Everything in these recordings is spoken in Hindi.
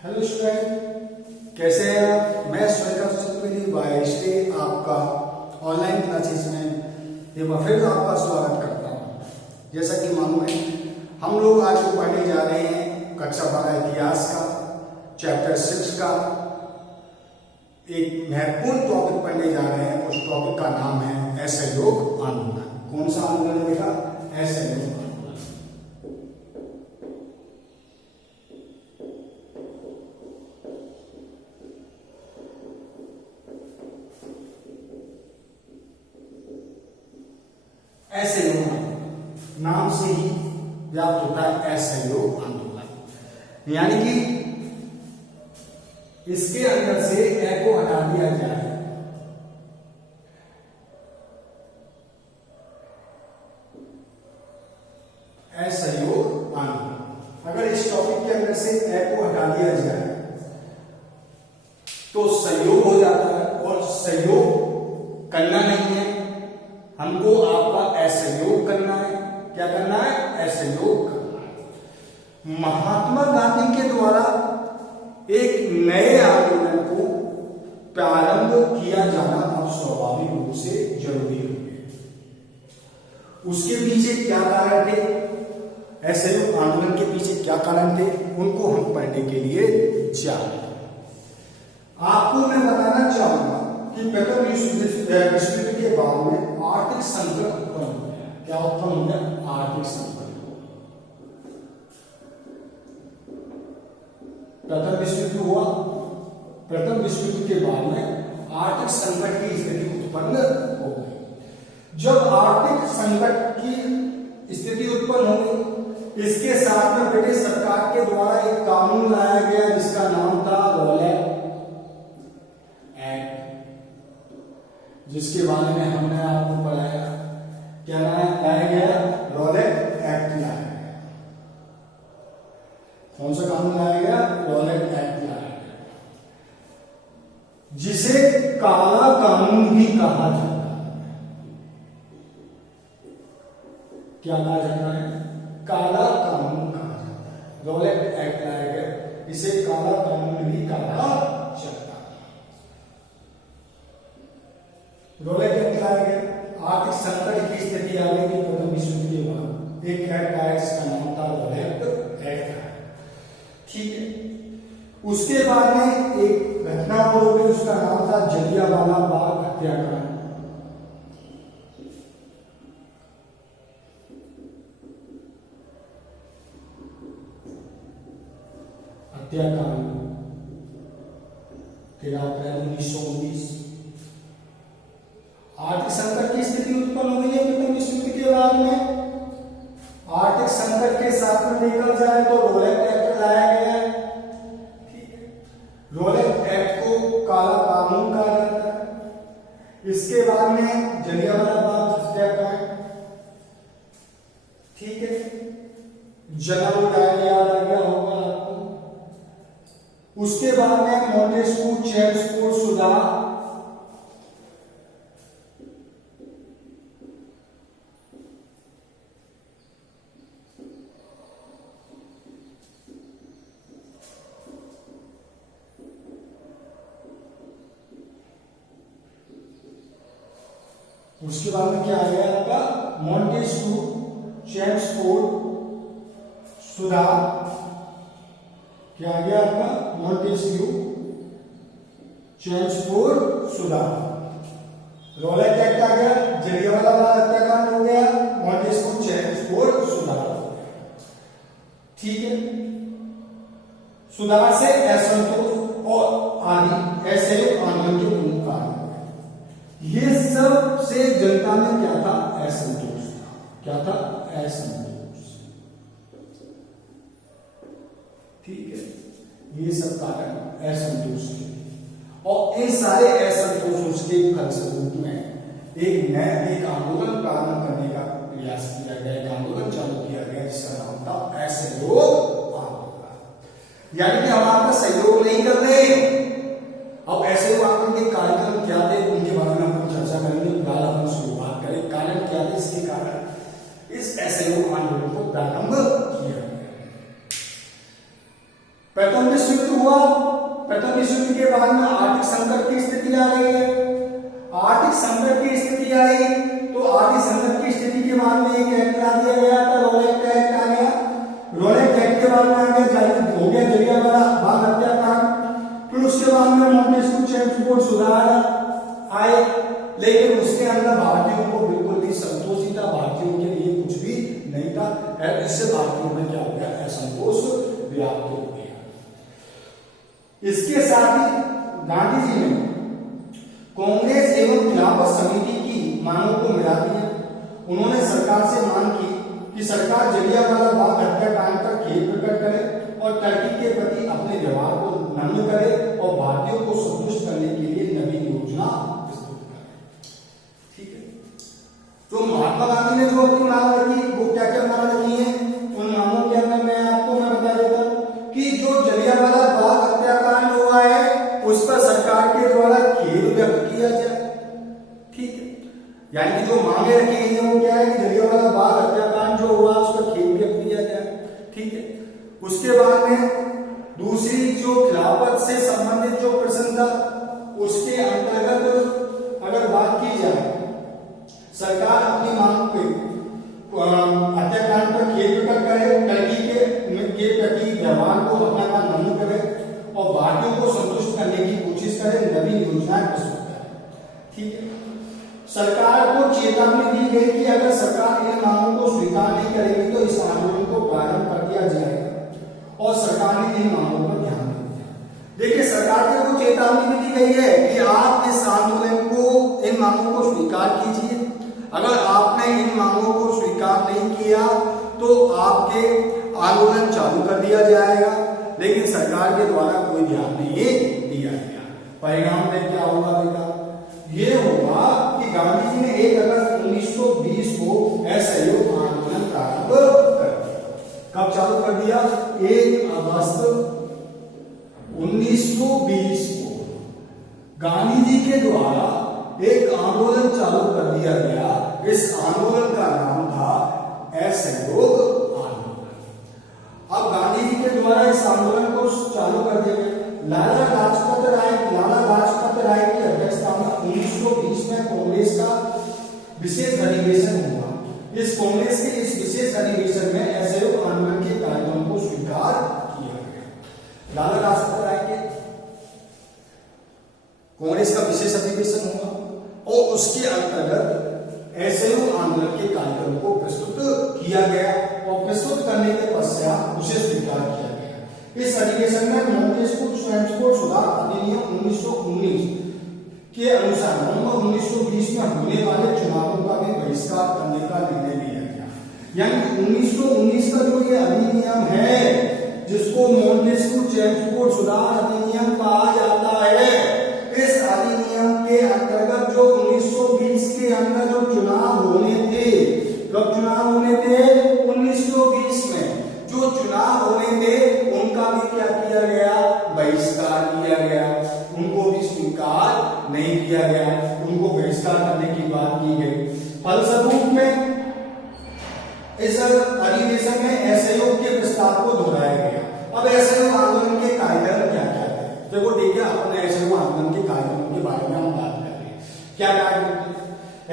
हेलो स्टूडेंट, कैसे हैं आप? मैं स्वर्गत चतुर्वेदी वाइश्री आपका ऑनलाइन क्लासेस में एक बार फिर आपका स्वागत करता हूं। जैसा कि मालूम है, हम लोग आज जो पढ़ने जा रहे हैं कक्षा 12 इतिहास का चैप्टर 6 का एक महत्वपूर्ण टॉपिक पढ़ने जा रहे हैं। उस टॉपिक का नाम है असहयोग आंदोलन। कौन सा आंदोलन देखा? असहयोग आंदोलन। असहयोग नाम से ही व्याप्त होता है असहयोग आंदोलन, यानी कि इसके अंदर से ए को हटा दिया जाए। असहयोग आंदोलन, अगर इस टॉपिक के अंदर से ए को हटा दिया जाए तो सहयोग हो जाता है, और सहयोग करना नहीं है हमको, आपका असहयोग करना है। क्या करना है? असहयोग करना है। महात्मा गांधी के द्वारा एक नए आंदोलन को प्रारंभ किया जाना अब स्वाभाविक रूप से जरूरी हो गया। उसके पीछे क्या कारण थे? असहयोग आंदोलन के पीछे क्या कारण थे, उनको हम पढ़ने के लिए जा रहे हैं। आपको मैं बताना चाहूंगा कि प्रथम विश्व युद्ध के बाद में आर्थिक संकट उत्पन्न हो गया। क्या उत्पन्न हो गया? आर्थिक संकट। प्रथम विश्व युद्ध हुआ, प्रथम विश्व युद्ध के बाद में आर्थिक संकट की स्थिति उत्पन्न हो गई। जब आर्थिक संकट की स्थिति उत्पन्न हो गई, इसके साथ में ब्रिटिश सरकार के द्वारा एक कानून लाया गया जिसका नाम था रॉलेट एक्ट, जिसके बारे में हमने आपको पढ़ाया। क्या लाया गया? रॉलेट एक्ट लाया गया। कौन सा कानून लाया गया? रॉलेट एक्ट लाया गया, जिसे काला कानून भी कहा जाता है। क्या कहा जाता है? काला कानून कहा जाता है। रॉलेट एक्ट लाया गया, इसे काला कानून भी कहा जाता है। रॉलेट एक्ट लाया गया, आर्थिक संकट की स्थिति आ गई थी प्रथम विश्व युद्ध के बाद। एक एक्ट आया जिसका नाम था रॉलेट एक्ट। ठीक है, उसके बाद में एक घटना हो गई, उसका नाम था जलियांवाला बाग हत्याकांड। हत्याकांड 13 अप्रैल 1919। आर्थिक संकट की स्थिति उत्पन्न हो गई है प्रथम विश्व युद्ध के बाद में। आर्थिक संकट के साथ में देखा जाए तो रॉलेट एक्ट लाया गया है। ठीक है, रॉलेट एक्ट को काला कानून कहा जाता है। इसके बाद में जलियांवाला बाग हत्याकांड। ठीक है, जनरल डायर याद आ गया होगा आपको। उसके बाद में मॉन्टेस्क्यू चेम्सफोर्ड सुधार। उसके बाद में क्या आ गया आपका? मॉन्टेस्क्यू चेम्सफोर्ड सुधार। क्या आ गया आपका? मॉन्टेस्क्यू चेम्सफोर्ड सुधार। रॉलेट एक्ट आ गया, जलियांवाला बाग हत्याकांड हो गया, मॉन्टेस्क्यू चेम्सफोर्ड सुधार हो गया। ठीक है, सुधार से असंतोष और आदि असहयोग आंदोलन के प्रमुख कारण। ये सब से जनता में क्या था? असंतोष था। क्या था? असंतोष। ठीक है, ये सब कारण असंतोष के, और इन सारे असंतोषों के फलस्वरूप में एक आंदोलन प्रारंभ करने का प्रयास किया गया, एक आंदोलन चालू किया गया जिसका नाम था असहयोग आंदोलन। यानी कि हम आपका सहयोग नहीं कर रहे। अब असहयोग आंदोलन के कार्यक्रम क्या थे, उनके बारे में हम चर्चा करेंगे। फिलहाल अपन शुरुआत करें, कारण क्या थे, इसके कारण इस असहयोग आंदोलन को प्रारंभ किया गया। प्रथम विश्व युद्ध हुआ, प्रथम विश्व युद्ध के बाद में आर्थिक संकट की स्थिति आ गई है। आर्थिक संकट की स्थिति आई तो आर्थिक संकट की स्थिति के बाद में एक एक्ट ला दिया गया था, रोलेट एक्ट आ गया। रोलेट एक्ट के बाद में आ गया हो गया जलियांवाला बाग हत्याकांड। फिर उसके बाद में मॉन्टेस्क्यू चेम्सफोर्ड सुधार आए, लेकिन उसके अंदर भारतीयों को बिल्कुल भी संतोष नहीं था, भारतीयों के लिए कुछ भी नहीं था। इससे भारतीयों में क्या हो गया, असंतोष व्याप्त हो गया। इसके साथ ही गांधी जी ने कांग्रेस एवं खिलाफत समिति की मांगों को मिटा दिया। उन्होंने सरकार से मांग की कि सरकार जलियांवाला बाग हत्याकांड पर खेद प्रकट करे और टर्की के प्रति अपने व्यवहार को नम्र करे और भारतीयों को संतुष्ट करने के लिए नवीन योजना प्रस्तुत करे। ठीक है, तो महात्मा गांधी ने जो अपनी मांग रखी वो क्या क्या मांग रखी है, उन मांगों के अंदर मैं बता देता हूं कि जो जलियांवाला बाग हत्याकांड हुआ है उस पर सरकार के द्वारा खेद व्यक्त किया जाए। ठीक है, यानी कि जो मांगे रखी गई है वो क्या है कि जलियांवाला बाग हत्याकांड जो हुआ उस पर खेद व्यक्त किया जाए। ठीक है, उसके बाद में दूसरी जो खिलाफत से संबंधित जो प्रश्न था उसके अंतर्गत अगर बात की जाए, सरकार अपनी मांग पे हत्याकांड पर खेद प्रकट करे, टर्की के प्रति व्यवहार को अपना नम्र करे और भारतीयों को संतुष्ट करने की कोशिश करे, नवीन योजनाएं प्रस्तुत करे। ठीक है, सरकार को चेतावनी दी गई कि अगर सरकार इन मांगों को स्वीकार नहीं करेगी तो इस आंदोलन को प्रारंभ कर दिया जाएगा और सरकार ने इन मांगों पर ध्यान नहीं दिया। देखिए, सरकार को चेतावनी भी दी गई है कि आप इस आंदोलन को, इन मांगों को स्वीकार कीजिए। अगर आपने इन मांगों को स्वीकार नहीं किया तो आपके आंदोलन चालू कर दिया जाएगा, लेकिन सरकार के द्वारा कोई ध्यान नहीं दिया गया। परिणाम में क्या होगा बेटा, ये होगा कि गांधी जी ने 1 अगस्त 1920 को असहयोग आंदोलन प्रारंभ कर दिया। कब चालू कर दिया, 1 अगस्त 1920 को गांधी जी के द्वारा एक आंदोलन चालू कर दिया गया। इस आंदोलन का नाम था असहयोग आंदोलन। अब गांधी जी के द्वारा इस आंदोलन को चालू कर दिया गया। लाला लाजपत राय की अध्यक्षता में 1920 में कांग्रेस का विशेष अधिवेशन हुआ। इस कांग्रेस के इस विशेष अधिवेशन में असहयोग आंदोलन के कार्यक्रम को स्वीकार किया गया। लाला लाजपत राय के कांग्रेस का विशेष अधिवेशन हुआ और उसके अंतर्गत असहयोग आंदोलन के कार्यक्रम को प्रस्तुत किया गया और प्रस्तुत करने के पश्चात उसे स्वीकार किया गया। इस अधिवेशन में मॉन्टेस्क्यू चेम्सफोर्ड सुधार अधिनियम 1919 के अनुसार नवंबर 1920 में होने वाले चुनावों का भी बहिष्कार करने का निर्णय लिया गया। यानी 1919 का जो ये अधिनियम है जिसको मॉन्टेस्क्यू चेम्सफोर्ड सुधार अधिनियम कहा जाता है, इस अधिनियम के अंतर्गत जो 1920 के अंदर जो चुनाव होने थे, कब चुनाव होने थे, 1920 में जो चुनाव होने थे उनका भी क्या किया गया, बहिष्कार किया गया। उनको भी स्वीकार नहीं किया गया, उनको बहिष्कार करने की बात की गई। फलस्वरूप में इस अधिवेशन में असहयोग के प्रस्ताव को दोहराया गया। अब असहयोग आंदोलन के कार्यक्रम क्या क्या थे, देखो देखिए, अपने असहयोग आंदोलन के कार्यक्रमों के बारे में हम बात कर रहे हैं। क्या कार्यक्रम,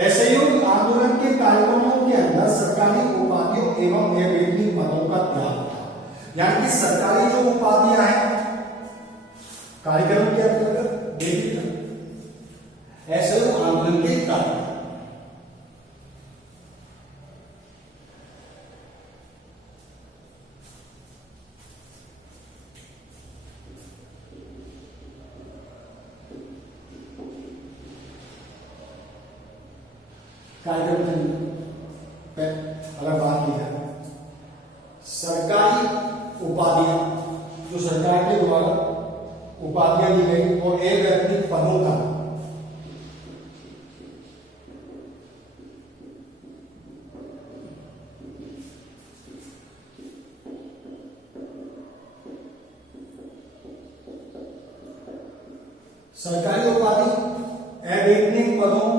असहयोग आंदोलन के कार्यक्रमों के अंदर सरकारी उपाधियों एवं अवैतनिक पदों का त्याग था। यानी कि सरकारी जो उपाधियां हैं कार्यक्रम के अंतर्गत देखिए असहयोग आंदोलन के कार्यक्रम, पे अगर बात की जाए, सरकारी उपाधियां जो सरकार के द्वारा उपाधियां दी गई और अवैतनिक पदों का सरकारी उपाधि अवैतनिक पदों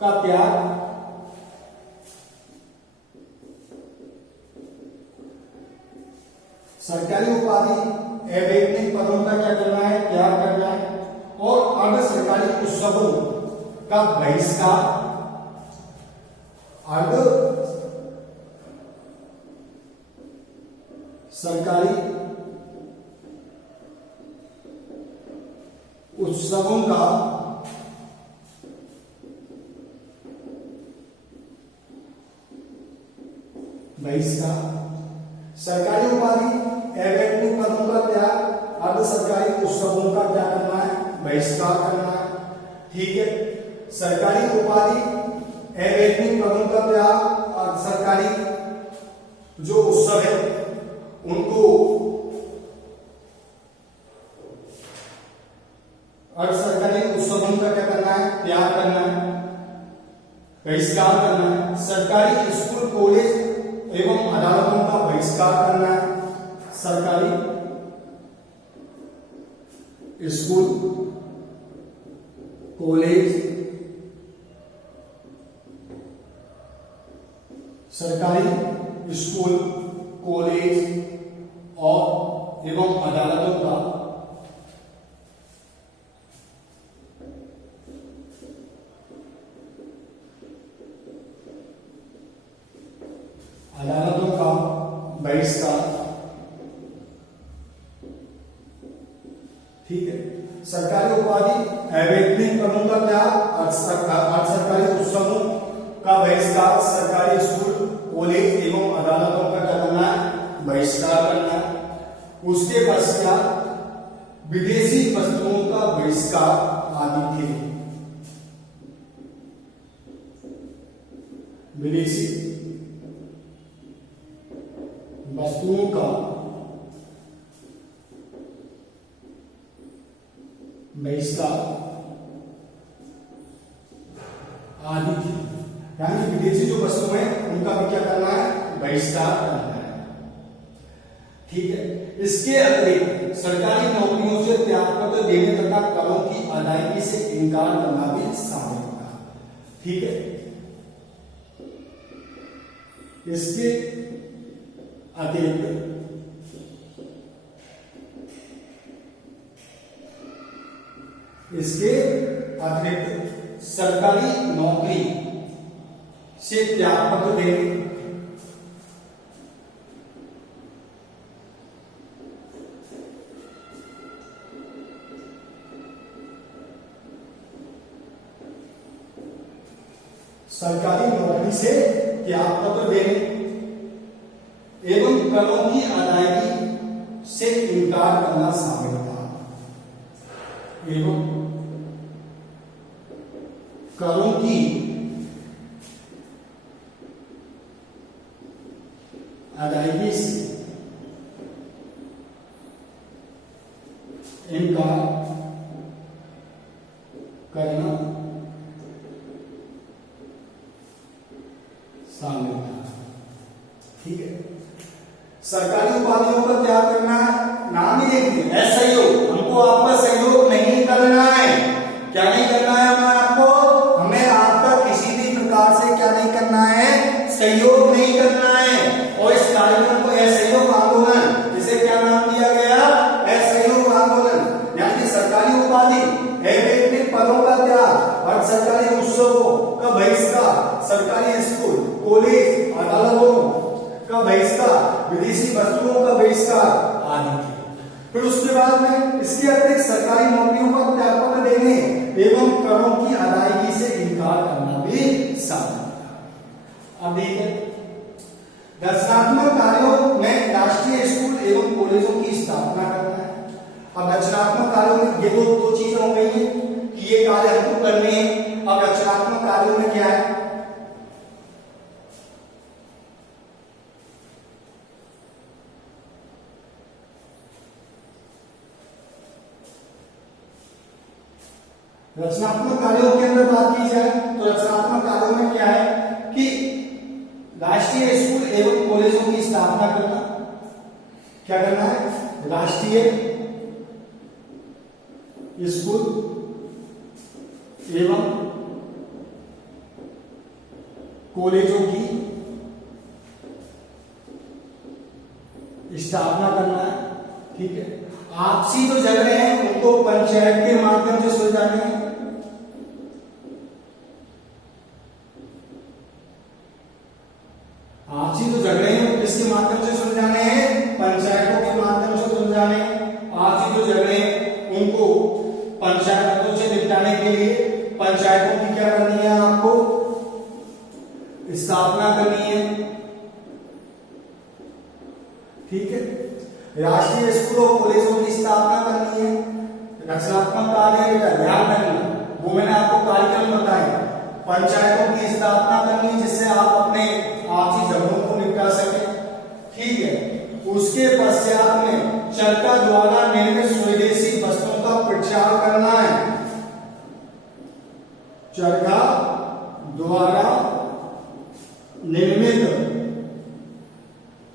का त्याग, सरकारी उपाधि अवैतनिक पदों का क्या करना है, त्याग करना है, और अर्ध सरकारी उत्सवों का बहिष्कार, अर्ध सरकारी उत्सवों का बहिष्कार, सरकारी उपाधि अवैतनिक पदों का त्याग, अर्ध सरकारी उत्सवों का क्या करना है, बहिष्कार करना है। ठीक है, सरकारी उपाधि अवैतनिक पदों का त्याग, अर्ध सरकारी जो उत्सव है उनको अर्ध सरकारी उत्सवों का क्या करना है, त्याग करना है, बहिष्कार करना है। सरकारी स्कूल कॉलेज एवं अदालतों का बहिष्कार करना है, सरकारी स्कूल कॉलेज, सरकारी स्कूल कॉलेज और एवं अदालतों का बहिष्कार। ठीक है, सरकारी उपाधि अवैतनिक पदों का त्याग, अर्ध सरकारी उत्सवों का बहिष्कार, सरकारी स्कूल कॉलेज एवं अदालतों का क्या करना है, बहिष्कार करना है। उसके पश्चात विदेशी वस्तुओं का बहिष्कार आदि थे। विदेशी वस्तुओं का बहिष्कार आदि थी, यानी विदेशी जो वस्तु है उनका भी क्या करना है, बहिष्कार करना है। ठीक है, इसके अतिरिक्त सरकारी नौकरियों से त्यागपत्र देने तथा करों की अदायगी से इनकार करना भी शामिल होगा। ठीक है, इसके अतिरिक्त सरकारी नौकरी से त्यागपत्र देने, सरकारी नौकरी से त्यागपत्र देने एवं करों की अदायगी से इनकार करना शामिल था। एवं करों की अदायगी से इनकार करना शामिल था। ठीक है, सरकारी उपाधियों का त्याग करना है, नाम ही देखिए असहयोग, हमको आपका सहयोग नहीं करना है। क्या नहीं करना है हमें आपको, हमें आपका किसी भी प्रकार से क्या नहीं करना है, सहयोग नहीं करना है। और इस कार्यक्रम को असहयोग आंदोलन, इसे क्या नाम दिया गया, असहयोग आंदोलन। यानी सरकारी उपाधि अवैतनिक पदों का त्याग और सरकारी उत्सवों का बहिष्कार, सरकारी स्कूल कॉलेज अदालतों का बहिष्कार, विदेशी वस्तुओं का बहिष्कार आदि। फिर उसके बाद में इसके अतिरिक्त सरकारी नौकरियों का त्यागपत्र देने एवं करों की अदायगी से इनकार करना भी शामिल था। अब देखिए, रचनात्मक कार्यों में राष्ट्रीय स्कूल एवं कॉलेजों की स्थापना करना है। अब रचनात्मक कार्यों में ये दो चीजें हो गई है कि ये कार्य हमको करने हैं। अब रचनात्मक कार्यों में क्या है, रचनात्मक कार्यों के अंदर बात की जाए तो रचनात्मक कार्यों में क्या है कि राष्ट्रीय स्कूल एवं कॉलेजों की स्थापना करना। क्या करना है, राष्ट्रीय स्कूल एवं कॉलेजों की स्थापना करना है। ठीक है, आपसी जो झगड़े हैं उनको पंचायत के माध्यम से सुलझाने हैं। आपसी जो झगड़े हैं वो किसके माध्यम से सुलझाने हैं? पंचायतों के माध्यम से सुलझाने हैं। आपसी जो झगड़े हैं उनको पंचायतों से निपटाने के लिए पंचायतों की क्या करनी है? आपको स्थापना करनी है। ठीक है, राष्ट्रीय स्कूलों कॉलेजों की स्थापना करनी है। रचनात्मक कार्य बेटा ध्यान रखना, वो मैंने आपको कार्यक्रम बताए। पंचायतों की स्थापना करनी जिससे आप अपने आपसी झगड़ों को निपटा सके। ठीक है, उसके पश्चात में चरखा द्वारा निर्मित स्वदेशी वस्तुओं का प्रचार करना है। चरखा द्वारा निर्मित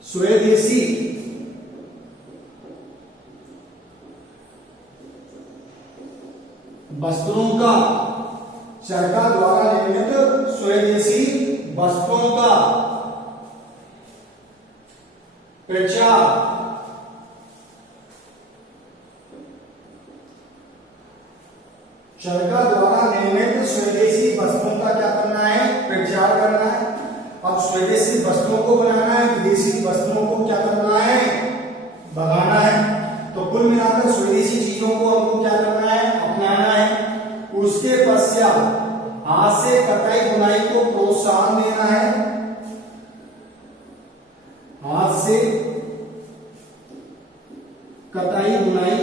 स्वदेशी वस्तुओं का, चरखा द्वारा निर्मित स्वदेशी वस्तुओं का प्रचार चरखा द्वारा निर्मित स्वदेशी वस्तुओं का क्या करना है? प्रचार करना है। अब स्वदेशी वस्तुओं को बनाना है, विदेशी वस्तुओं को क्या करना है? भगाना है। तो कुल मिलाकर स्वदेशी चीजों को हमको क्या करना है? अपनाना है। उसके पश्चात हाथ से कटाई बुनाई को प्रोत्साहन देना है। हाथ से कटाई बुनाई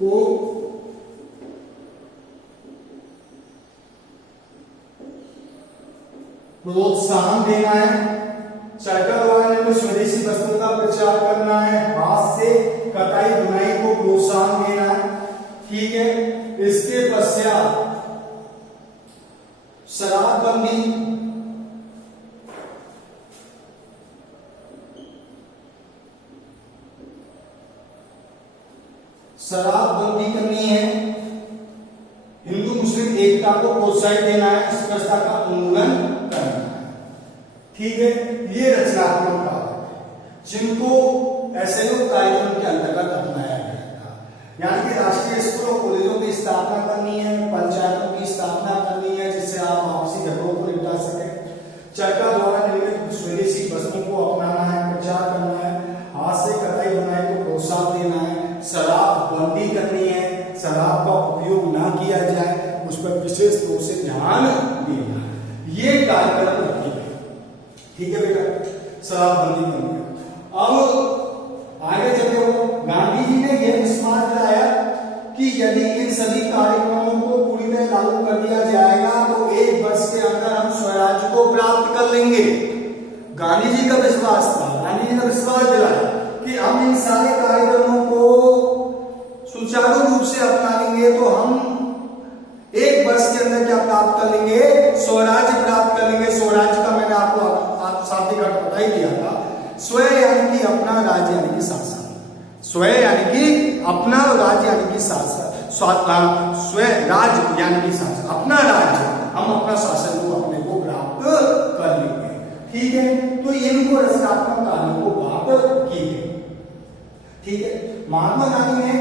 को प्रोत्साहन देना है। चरखा द्वारा निर्मित स्वदेशी वस्तुओं का प्रचार करना है। हाथ से कटाई बुनाई को प्रोत्साहन देना है। ठीक है, इसके पश्चात शराबबंदी, शराबबंदी करनी है। हिंदू मुस्लिम एकता को प्रोत्साहित देना है। अस्पृश्यता का उन्मूलन करना है। ठीक है, ये रचनात्मक कार्य जिनको एसएलओ कार्यक्रम के अंतर्गत अपनाया गया था। यानी कि राष्ट्रीय स्कूलों कॉलेजों की स्थापना करनी है, पंचायतों की स्थापना करनी है जिससे आप आपसी झगड़ों को निपटा सके। चरखा द्वारा निर्मित स्वदेशी वस्तुओं को अपनाना है, प्रचार करना है। हाथ से कटाई बुनाई को प्रोत्साहन देना है। शराबबंदी करनी है, शराब का उपयोग ना किया जाए, उस पर विशेष रूप से ध्यान देना है। ये कार्यक्रम रखिए। ठीक है बेटा, शराबबंदी करनी है। अब आगे चलते हो, गांधी जी ने यह विश्वास दिलाया कि यदि इन सभी कार्यक्रमों को पूरी तरह लागू कर दिया जाएगा तो 1 वर्ष के अंदर हम स्वराज्य को प्राप्त कर लेंगे। गांधी जी का विश्वास था, गांधी जी ने विश्वास दिलाया कि हम इन सारे कार्यक्रमों को सुचारू रूप से अपना लेंगे तो हम 1 वर्ष के अंदर क्या प्राप्त कर लेंगे? स्वराज्य प्राप्त कर लेंगे। स्वराज्य का मैंने आपको शाब्दिक अर्थ बता ही दिया था। स्व यानी कि अपना, राज्य यानी कि शासन। स्व यानी कि अपना, राज्य यानी कि शासन। स्व राज्य यानी कि शासन, अपना राज्य, हम अपना शासन को अपने को प्राप्त कर लेंगे। ठीक है, तो इनको रचनात्मक कार्यों को प्राप्त की गई। ठीक है, महात्मा गांधी ने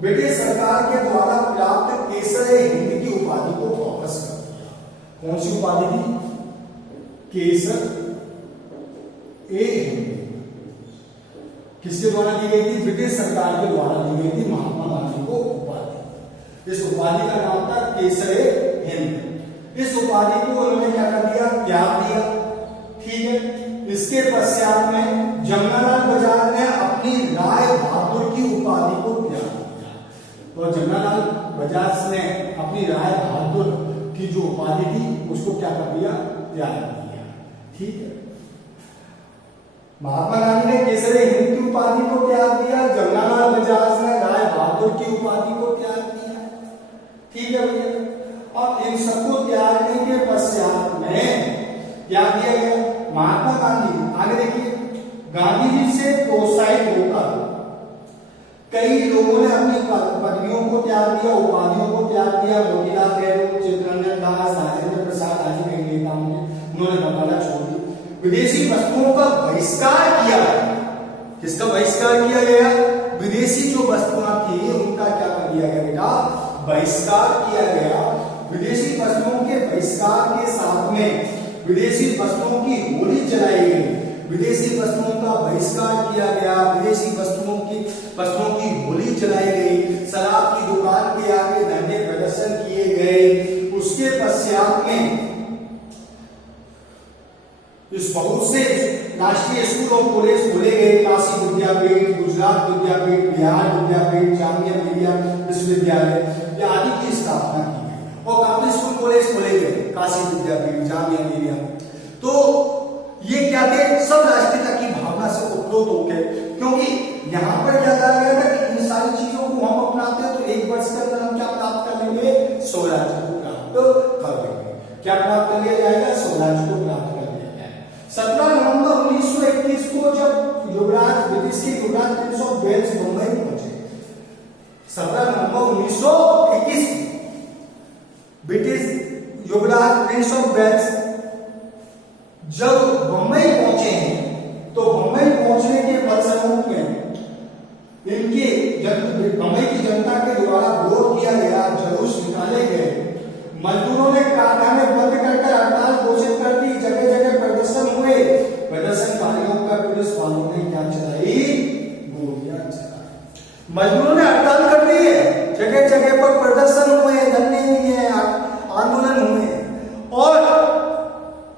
ब्रिटिश सरकार के द्वारा प्राप्त केसर-ए-हिंद की उपाधि को वापस कर दिया। कौन सी उपाधि थी? केसर-ए-हिंद। किसके द्वारा दी गई थी? ब्रिटिश सरकार के द्वारा दी गई थी महात्मा गांधी को उपाधि। इस उपाधि का नाम था केसर-ए-हिंद। इस उपाधि को उन्होंने क्या कर दिया? त्याग दिया। ठीक है, इसके पश्चात में जमनालाल बजाज ने अपनी राय बहादुर की उपाधि को त्याग दिया। तो जमनालाल बजाज ने अपनी राय बहादुर की जो उपाधि थी उसको क्या कर दिया? त्याग दिया। ठीक है, महात्मा गांधी ने केसर-ए-हिंद की उपाधि को त्याग दिया, जमनालाल बजाज ने राय बहादुर की उपाधि को त्याग दिया। ठीक है भैया, अब इन सबको त्यागने के पश्चात में क्या दिया गया? महात्मा गांधी, आगे देखिए, गांधी जी से प्रोत्साहित होकर कई लोगों ने अपनी पदवियों को त्याग दिया, उपाधियों को त्याग दिया। मोतीलाल नेहरू, चित्तरंजन दास, राजेंद्र प्रसाद आदि कई नेताओं ने उन्होंने बंगाला छोड़ दी। विदेशी वस्तुओं का बहिष्कार किया गया। किसका बहिष्कार किया गया? विदेशी जो वस्तुएं थी उनका क्या कर दिया गया बेटा? बहिष्कार किया गया। विदेशी वस्तुओं के बहिष्कार के साथ में विदेशी वस्तुओं की होली जलाई गई। विदेशी वस्तुओं का बहिष्कार किया गया, विदेशी वस्तुओं की होली जलाई गई, शराब की दुकान के आगे धरने प्रदर्शन किए गए। उसके पश्चात में इस बहुत से राष्ट्रीय स्कूल और कॉलेज खोले गए। काशी विद्यापीठ, गुजरात विद्यापीठ, बिहार विद्यापीठ, जामिया मिलिया विश्वविद्यालय आदि की स्थापना की गई और काफी स्कूल कॉलेज खोले गए। काशी विद्यापीठ, जामिया मिलिया। तो ये क्या थे? सब राष्ट्रीयता की भावना से उपलब्ध हो गए, क्योंकि यहाँ पर क्या कहा गया था कि इन सारी चीजों को हम अपनाते हैं तो एक वर्ष के अंदर हम क्या प्राप्त कर लेंगे? स्वराज्य को प्राप्त कर लेंगे। क्या प्राप्त कर लिया जाएगा? स्वराज्य को प्राप्त कर लिया जाएगा। 17 नवंबर 1921 को जब युवराज ब्रिटिश के युवराज प्रिंस ऑफ वेल्स मुंबई पहुंचे, 17 नवंबर 1921 ब्रिटिश युवराज प्रिंस ऑफ वेल्स जब बंबई पहुंचे हैं तो बंबई पहुंचने के फलस्वरूप में बंबई की जनता के द्वारा विरोध किया गया, जुलूस निकाले गए। मजदूरों ने कारखाने बंद कर हड़ताल घोषित कर दी। जगह जगह प्रदर्शन हुए। प्रदर्शनकारियों पर पुलिस वालों ने क्या चलाई? गोलियां चलाई। मजदूरों ने हड़ताल कर दी है, जगह जगह पर प्रदर्शन हुए, धरने दिए, आंदोलन हुए और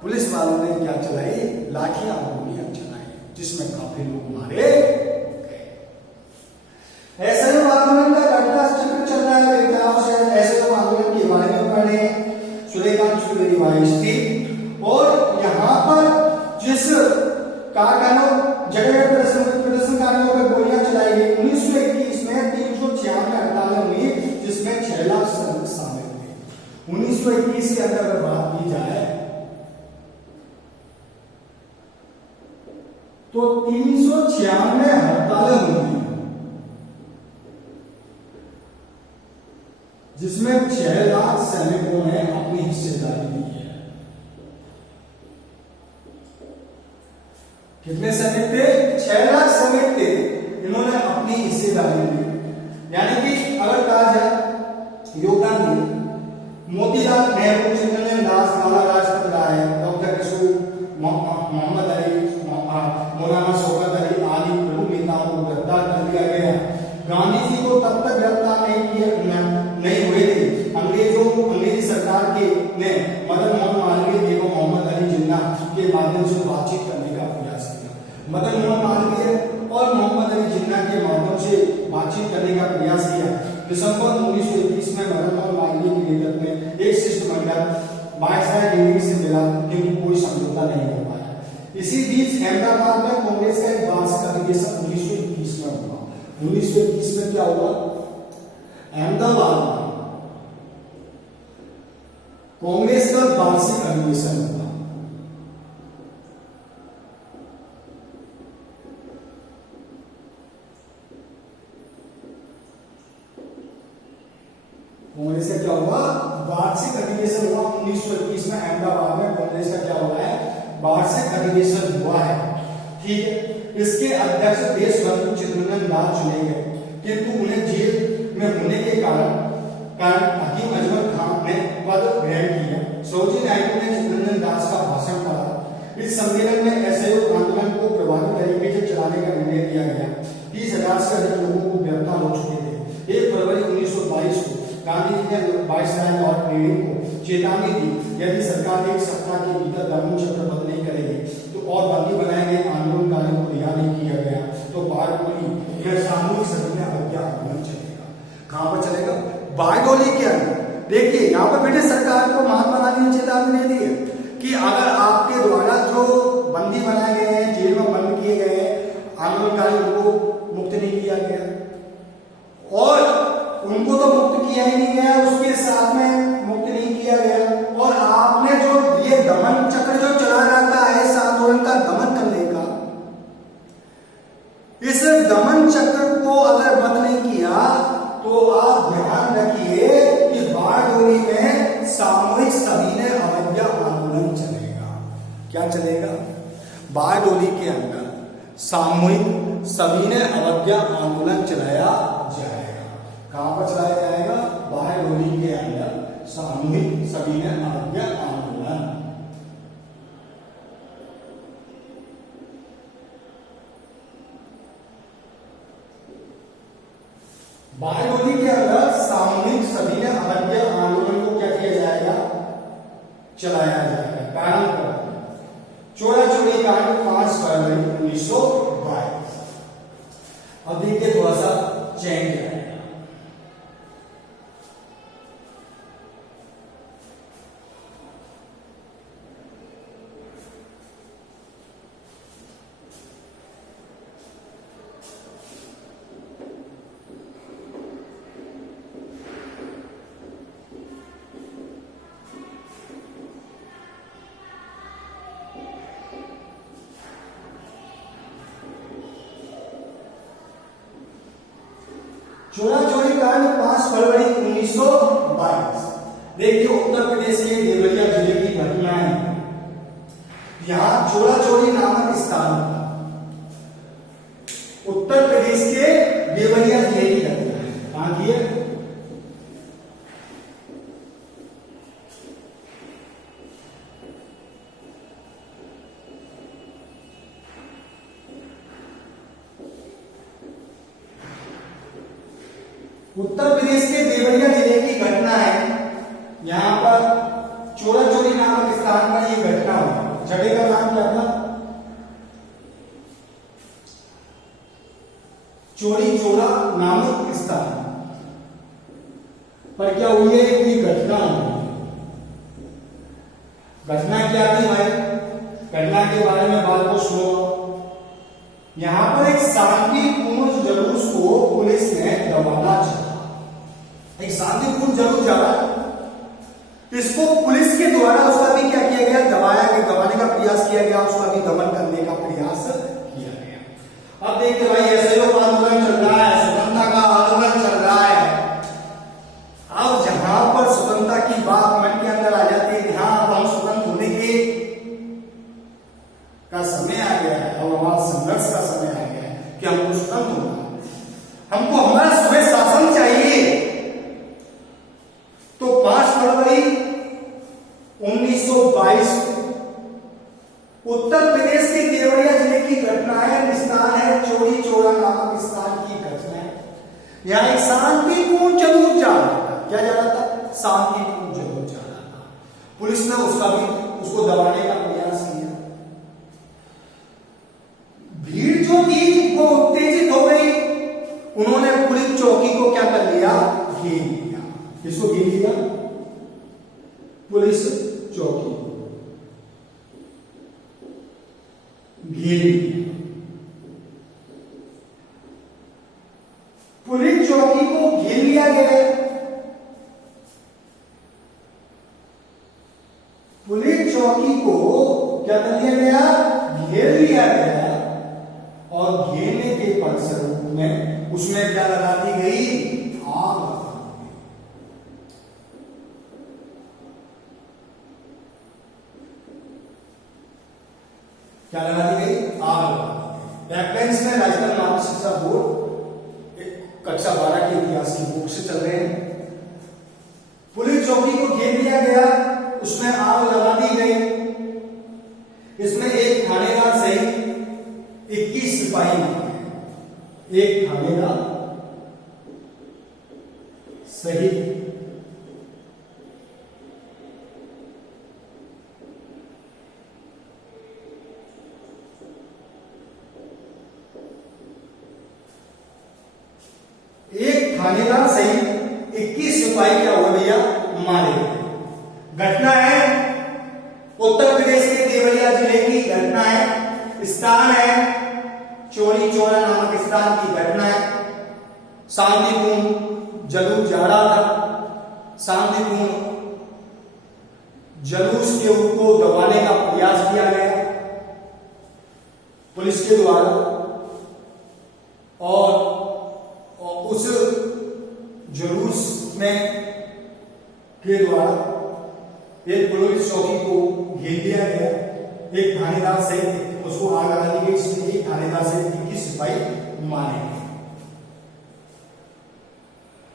पुलिस वालों ने क्या चलाई? लाठियां गोलियां चलाई, जिसमें काफी लोग मारे गए। ऐसे आंदोलन का घटना चक्र चल रहा है बेटा। ऐसे आंदोलन के बारे में पढ़े, सूर्यकांत सूर्यवंशी थी। और यहाँ पर जिस कारखानों जगह प्रदर्शनकारियों पर गोलियां चलाई गई। 1921 में 396 हड़तालें हुई, जिसमें 6 लाख श्रमिक शामिल थे। 1921 के अंदर अगर बात की जाए तो 396 हड़तालें हुई, जिसमें 6 लाख सैनिकों ने अपनी हिस्सेदारी दी है। कितने सैनिक थे? 6 लाख सैनिक थे, इन्होंने अपनी हिस्सेदारी दी। यानी कि अगर कहा जाए योगदान दिए मोतीलाल नेहरू, चंद्रशेखर दास, लाला लाजपत राय, डॉक्टर किशोर, मोहम्मद अली, मौलाना शौकत अली आदि प्रमुख नेताओं को गिरफ्तार कर लिया गया। गांधी जी को तब तक गिरफ्तार नहीं हुए थे। अंग्रेजी सरकार के ने मदन मोहन मालवीय एवं मोहम्मद अली जिन्ना के माध्यम से बातचीत करने का प्रयास किया। मदन मोहन मालवीय और मोहम्मद अली जिन्ना के माध्यम से बातचीत करने का प्रयास किया। दिसंबर 1921 में मदन मोहन मालवीय के नेतृत्व में एक शिष्टमंडल वायसराय दिल्ली से मिला, लेकिन कोई समझौता नहीं हो पाया। इसी बीच अहमदाबाद में कांग्रेस का एक वार्षिक अधिवेशन 1921 में हुआ। 1921 में क्या हुआ? अहमदाबाद में कांग्रेस का वार्षिक अधिवेशन हुआ। कांग्रेस का क्या हुआ? वार्षिक अधिवेशन हुआ 1921 में अहमदाबाद में। कांग्रेस का क्या हुआ है? वार्षिक अधिवेशन हुआ है। ठीक है। इसके अध्यक्ष देशबंधु चित्तरंजन दास चुने गए, किंतु उन्हें जेल में होने के कारण हकीम अजमल खान ने पद ग्रहण किया। सरोजिनी नायडू ने चित्तरंजन दास का भाषण पढ़ा। इस सम्मेलन में असहयोग आंदोलन को प्रभावी तरीके से चलाने का निर्णय लिया गया। 30,000 से अधिक लोगों को गिरफ्तार हो चुके थे। 1 फरवरी 1922 को गांधी जी ने वायसराय लॉर्ड क्रेडिट को चेतावनी दी, यदि सरकार 1 सप्ताह के भीतर दमन चक्र बंद नहीं करेगी तो और बंदी बनाए गए आंदोलनकारियों को रिहा नहीं किया गया तो बारडोली में सामूहिक सदन में अवज्ञा आंदोलन चलेगा। कहां पर चलेगा? बारडोली के अंदर। देखिए यहाँ पर ब्रिटिश सरकार को महात्मा गांधी ने चेतावनी दे दी है कि अगर आपके द्वारा जो बंदी बनाए गए हैं, जेल में बंद किए गए आंदोलनकारियों को मुक्त नहीं किया गया और उनको तो मुक्त किया ही नहीं गया, उसके साथ में मुक्त नहीं किया गया और आपने जो ये दमन चक्र जो चला रहता है इस आंदोलन का दमन करने का, इस दमन चक्र को अगर बंद नहीं किया तो आप ध्यान रखिए कि बारडोली में सामूहिक सविनय अवज्ञा आंदोलन चलेगा। क्या चलेगा? बारडोली के अंदर सामूहिक सविनय अवज्ञा आंदोलन चलाया जाएगा। कहां पर चलाया जाएगा? बारडोली के अंदर सामूहिक सविनय अवज्ञा आंदोलन। बारडोली के अंदर सामूहिक सविनय अवज्ञा आंदोलन को क्या किया जाएगा? चलाया जाएगा। प्रारंभ कर चोरा चोरी कांड 5 फरवरी 1922। अब देखिए थोड़ा सा चेंज है। चोरा चोरी कांड 5 फरवरी 1922। देखिए उत्तर प्रदेश के देवरिया जिले की घटना है। यहां चोरा चोरी नामक स्थान उत्तर प्रदेश के देवरिया जिले की घटना है। कहां की है? उत्तर प्रदेश के देवरिया जिले की घटना है। यहां पर चोरा चोरी नामक स्थान पर यह घटना हुई। जगह का नाम क्या था? चोरी चोरा नामक स्थान पर क्या हुई है? एक घटना हुई। घटना क्या थी भाई? घटना के बारे में बात को सुनो। यहां पर एक शांतिपूर्ण जुलूस को पुलिस ने दबाना चाहा। एक शांतिपूर्ण जुलूस जा रहा है, इसको पुलिस के द्वारा उसका भी क्या किया गया? दबाने का प्रयास किया गया, उसका भी दमन करने का प्रयास किया गया। अब देखते भाई असहयोग आंदोलन चल रहा है, स्वतंत्रता का आंदोलन चल रहा है। अब जहां पर स्वतंत्रता की बात मन के अंदर आ जाती है कि हाँ अब हम स्वतंत्र होने के का समय आ गया है, अब हमारा संघर्ष का समय आ गया है कि हमको स्वतंत्र होना है, हमको हमारा स्वयं शासन चाहिए। तो 5 फरवरी 1922 उत्तर प्रदेश के देवरिया जिले की घटना है। स्थान है चोरी चोरा नामक स्थान की घटना है। यहां एक शांतिपूर्ण जुलूस जा रहा था। क्या जा रहा था? शांतिपूर्ण जुलूस जा रहा था। पुलिस ने उसको दबाने का प्रयास किया। भीड़ जो थी वो उत्तेजित हो गई। उन्होंने पुलिस चौकी को क्या कर लिया? घेर लिया। किसको घेर लिया? पुलिस चौकी घेर लिया। पुलिस चौकी को घेर लिया गया। पुलिस चौकी को क्या कर लिया गया? घेर लिया गया। और घेरने के फलस्वरूप में उसमें क्या लगा दी गई? आग लगा दी गई। क्या लगा दी गई? आग लगा दी गई। रेफरेंस में राजस्थान माध्यमिक शिक्षा बोर्ड कक्षा 12 के इतिहास की बुक से चल रहे हैं। पुलिस चौकी को घेर लिया गया, उसमें आग लगा दी गई। इसमें एक थानेदार सहित 21 सिपाही मारे। एक थानेदार सहित 21 सिपाही क्या हुए भैया? मारे गए। घटना है उत्तर प्रदेश के देवरिया जिले की घटना है। स्थान है चोरी चोरा नामक स्थान की घटना है। शांतिपूर्ण जुलूस जा रहा था। शांतिपूर्ण जुलूस के को दबाने का प्रयास किया गया पुलिस के द्वारा और उस जुलूस में के द्वारा एक पुलिस चौकी को घेर दिया गया। एक थानेदार सहित उसको आग लगा दी गई, जिसमें एक थानेदार सहित 21 सिपाही मारे गए।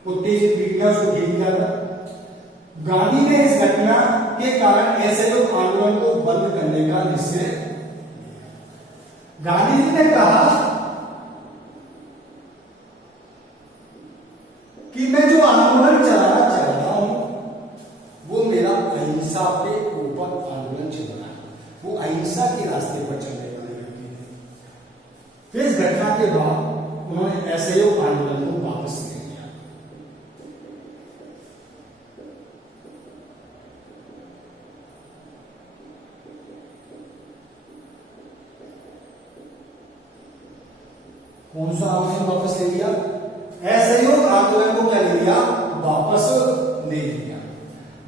उत्तेजित मीडिया उसको घेर लिया था। गांधी ने इस घटना के कारण असहयोग आंदोलन को बंद करने का निश्चय। गांधी जी ने कहा कि मैं जो आंदोलन चलाना चाह रहा हूं वो मेरा अहिंसा पे ऊपर आंदोलन चल रहा है, वो अहिंसा के रास्ते पर चलने वाले व्यक्ति थे। फिर इस घटना के बाद उन्होंने असहयोग आंदोलन को वापस ले लिया। कौन सा आंदोलन वापस ले लिया? असहयोग आंदोलन को क्या ले लिया? वापस ले लिया।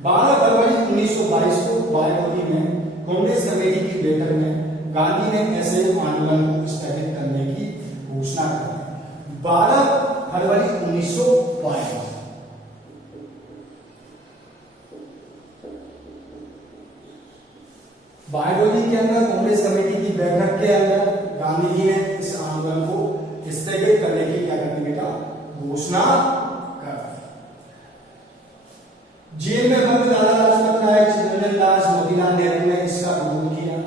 12 फरवरी 1922 को बारडोली में कांग्रेस कमेटी की बैठक में गांधी ने असहयोग आंदोलन को स्थगित करने की घोषणा की। 12 फरवरी 1922 बारडोली के अंदर कांग्रेस कमेटी की बैठक के अंदर गांधी जी ने इस आंदोलन को स्थगित करने की क्या करने का घोषणा कर। जेल में बंद लाला लाजपत राय, चित्तरंजन दास, मोतीलाल नेहरू ने इसका विरोध किया।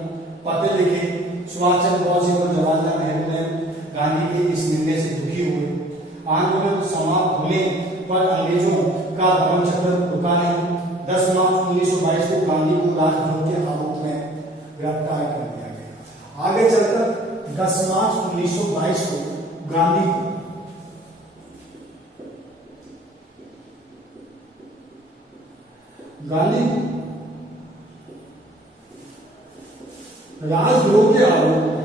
पत्र लिखे। सुभाष चंद्र बोस और जवाहरलाल नेहरू ने गांधी के इस निर्णय से दुखी हुए। आंदोलन समाप्त होने पर अंग्रेजों का धर्म चक्र रुका नहीं। 10 मार्च 1922 को गांधी को राजद्रोह के आरोप में गिरफ्तार कर दिया गया। आगे चलकर 10 मार्च 1922 को गांधी राजद्रोह के आरोप में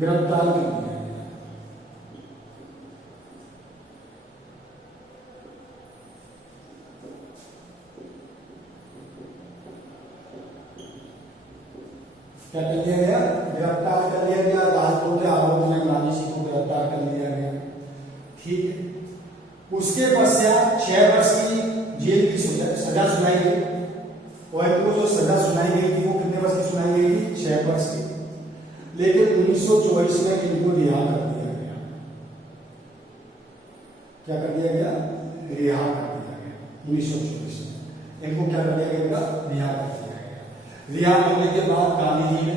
गिरफ्तार कर दिया गया। क्या कर दिया गया? गिरफ्तार कर लिया गया। राजद्रोह के आरोप में गांधी जी को गिरफ्तार कर लिया गया। ठीक है। उसके पश्चात 6 वर्ष की जेल की सजा सुनाई गई। और वो जो सजा सुनाई गई थी वो कितने वर्ष की सुनाई गई थी? 6 वर्ष की। लेकिन 1924 में इनको रिहा कर दिया गया। क्या कर दिया गया? रिहा कर दिया गया। 1924 में इनको क्या कर दिया गया? रिहा कर दिया गया। रिहा होने के बाद गांधी जी ने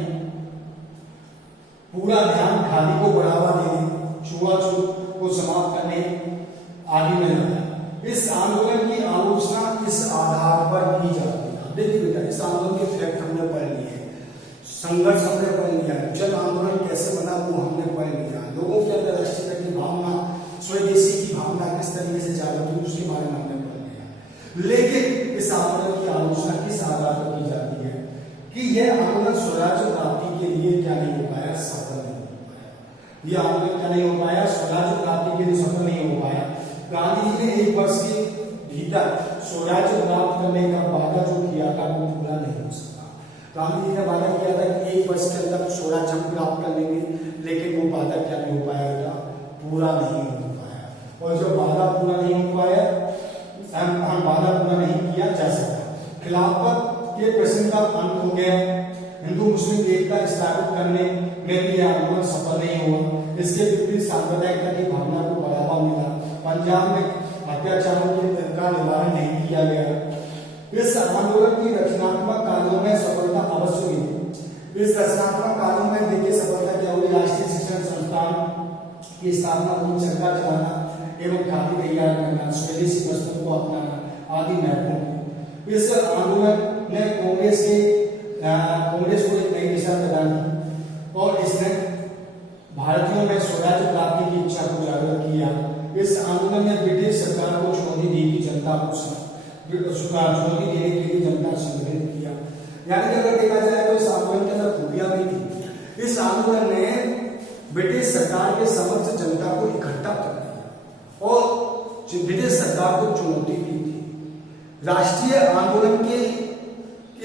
पूरा ध्यान खादी को बढ़ावा देने, छुआछूत को समाप्त करने आदि में लगाया। इस आंदोलन की आलोचना इस आधार पर की जाती है। देखिए बेटा, इस आंदोलन के फैक्ट हमने पढ़ लिए, संघर्ष हमने पढ़ लिया, जन आंदोलन कैसे बना वो हमने पढ़ लिया, लोगों के अंदर राष्ट्रीयता की भावना, स्वदेशी की भावना किस तरीके से जागृत हुई उसके बारे में हमने पढ़ लिया। लेकिन इस आंदोलन की आलोचना किस आधार पर की जाती है कि यह आंदोलन स्वराज्य प्राप्ति के लिए क्या नहीं हो पाया? सफल नहीं हो पाया। यह आंदोलन क्या नहीं हो पाया? स्वराज्य प्राप्ति के लिए सफल नहीं हो पाया। गांधी जी ने 1 वर्ष के भीतर स्वराज्य प्राप्त करने का वादा जो किया था वो पूरा नहीं हो सका। गांधी जी ने वादा किया था कि 1 वर्ष के अंदर स्वराज्य हम प्राप्त कर लेंगे, लेकिन वो वादा क्या नहीं हो पाया बेटा? पूरा नहीं हो पाया। और जब वादा पूरा नहीं हो पाया, वादा पूरा नहीं किया जा सका, खिलाफत के प्रश्न का अंत हो गया। हिंदू मुस्लिम एकता स्थापित करने में भी आंदोलन सफल नहीं हुआ। इसके विपरीत सांप्रदायिकता की भावना को बढ़ावा मिला। पंजाब में अत्याचारों का निवारण नहीं किया गया। इस आंदोलन की रचनात्मक कार्यों में सफलता अवश्य मिली। इस रचनात्मक कार्यों में देखिए सफलता क्या हुई? राष्ट्रीय शिक्षण संस्थान की स्थापना, पूर्ण चरखा चलाना एवं खादी तैयार करना, स्वदेशी वस्त्रों को अपनाना आदि महत्वपूर्ण। इस आंदोलन ने कांग्रेस को एक नई दिशा प्रदान की और इसने भारतीयों में स्वराज्य प्राप्ति की इच्छा को जागृत किया। इस आंदोलन ने ब्रिटिश सरकार को चुनौती दी कि जनता को चुनौती देने के लिए जनता संगठित किया। यानी कि अगर देखा जाए तो इस आंदोलन के अंदर खूबियां भी थी। इस आंदोलन ने ब्रिटिश सरकार के समक्ष जनता को इकट्ठा कर दिया और ब्रिटिश सरकार को चुनौती दी थी। राष्ट्रीय आंदोलन के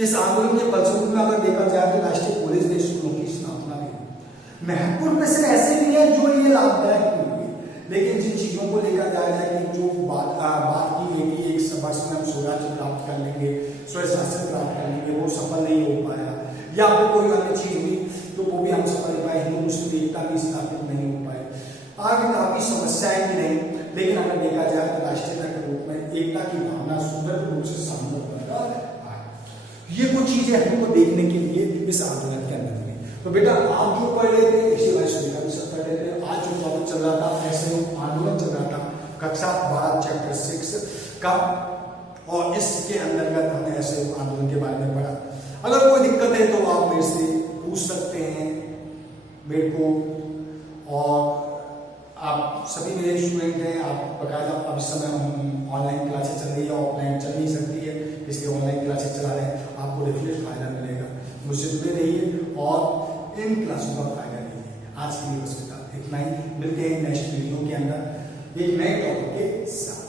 इस आंदोलन के फलस्वरूप में अगर देखा जाए तो राष्ट्रीय कॉलेज स्कूलों की स्थापना भी। महत्वपूर्ण प्रश्न ऐसे भी है जो ये लाभदायक हुए, लेकिन जिन चीजों को लेकर जाया जाए कि जो बात की गई कि एक वर्ष में हम स्वराज्य प्राप्त कर लेंगे, स्वयं शासन प्राप्त कर लेंगे, वो सफल नहीं हो पाया, या फिर कोई अन्य चीज हुई तो वो भी हम सफल नहीं पाए, हिंदू मुस्लिम एकता भी स्थापित नहीं हो पाए, आगे काफी समस्याएं भी नहीं। लेकिन अगर देखा जाए तो राष्ट्रीयता के रूप में एकता की भावना सुदृढ़ रूप से सामने उभर आए। ये कुछ चीजें हमको देखने के लिए इस आंदोलन के अंदर हुई। तो बेटा आप जो पढ़ रहे थे इसी वजह से पढ़ रहे थे। आज जो टॉपिक चल रहा था ऐसे आंदोलन चल रहा था कक्षा 12 चैप्टर 6 का, और इसके अंतर्गत हमने ऐसे आंदोलन के बारे में पढ़ा। अगर कोई दिक्कत है तो आप मेरे से पूछ सकते हैं मेरे को, और आप सभी मेरे स्टूडेंट हैं। आप बकायदा अब इस समय ऑनलाइन क्लासेस चल रही है, ऑफलाइन चल नहीं सकती है, इसलिए ऑनलाइन क्लासेस चला रहे हैं। आपको डेफिनेट फायदा मिलेगा, मुझसे जुड़े रहिए और इन क्लासों का फायदा लीजिए। आज के लिए बस इतना ही, मिलते हैं नेक्स्ट वीडियो के अंदर एक नए टॉपिक के साथ।